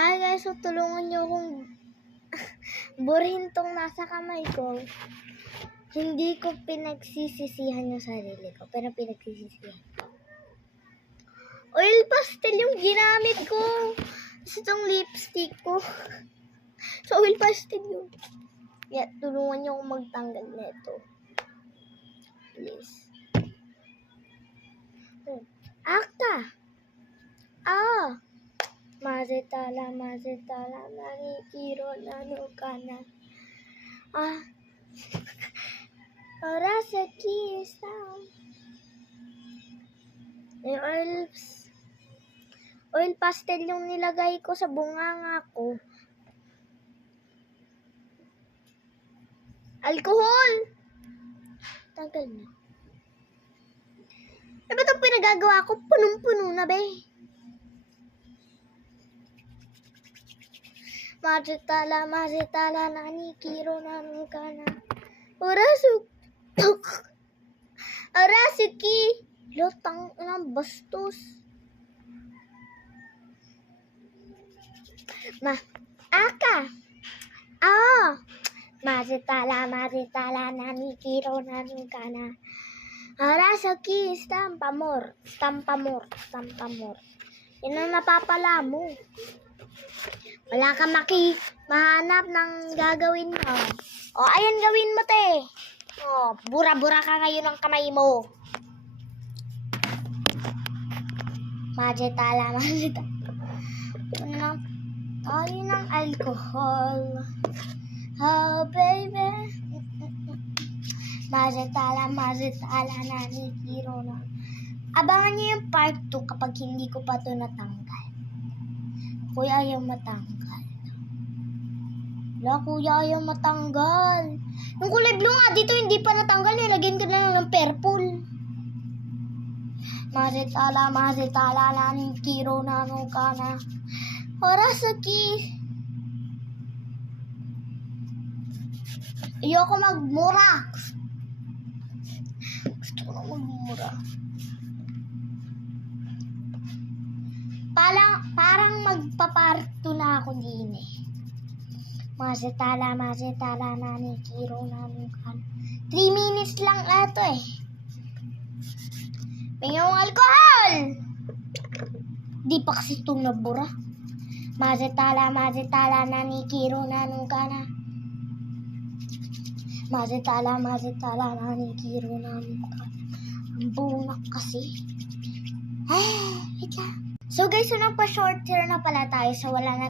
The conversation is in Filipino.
Hi guys, so tulungan niyo akong burahin tong nasa kamay ko. Hindi ko pinagsisisihan yung sarili ko, pero pinagsisisihan ko. Oil pastel yung ginamit ko. Kasi itong lipstick ko. So oil pastel yun. Yeah, tulungan niyo akong magtanggal nito. Please. Akta! Mazetala, nanikiro, nanukana. Orasaki, sound. Oil pastel yung nilagay ko sa bunganga ko. Alcohol! Tagal na. Ano ba itong pinagagawa ko? Punong-puno na, be. Mazetala, nanikiro, nanukana. Orasuki! Lotang ng bastos. Mazetala, nanikiro, nanukana. Orasuki, stampamor. Yan ang napapala mo. Wala kang mahanap ng gagawin mo. O, ayan gawin mo, te. O, bura-bura ka ngayon ng kamay mo. Mazetala. Tayo ng alcohol. Oh, baby. Mazetala, nanikiro na. Abangan niyo yung part 2 kapag hindi ko pa ito natanggal. Kuya, ayaw matanggal. Kuya, ayaw matanggal. Yung kulay blue nga, dito hindi pa natanggal. Nilagyan ko na lang ng purple. Mazetala, nanikiro, nanukana. Orasaki. Ayoko magmura. Gusto ko na magmura. Parang magpaparto na ako din eh. Mazetala, nanikiro, nanukana. 3 minutes lang ito eh. Mayroong alcohol! Di pa kasi itong nabura. Mazetala, nanikiro, nanukana. Mazetala, nanikiro, nanukana. Ang bunak kasi. Wait lang. So guys, so nagpa-short hair na pala tayo. So wala na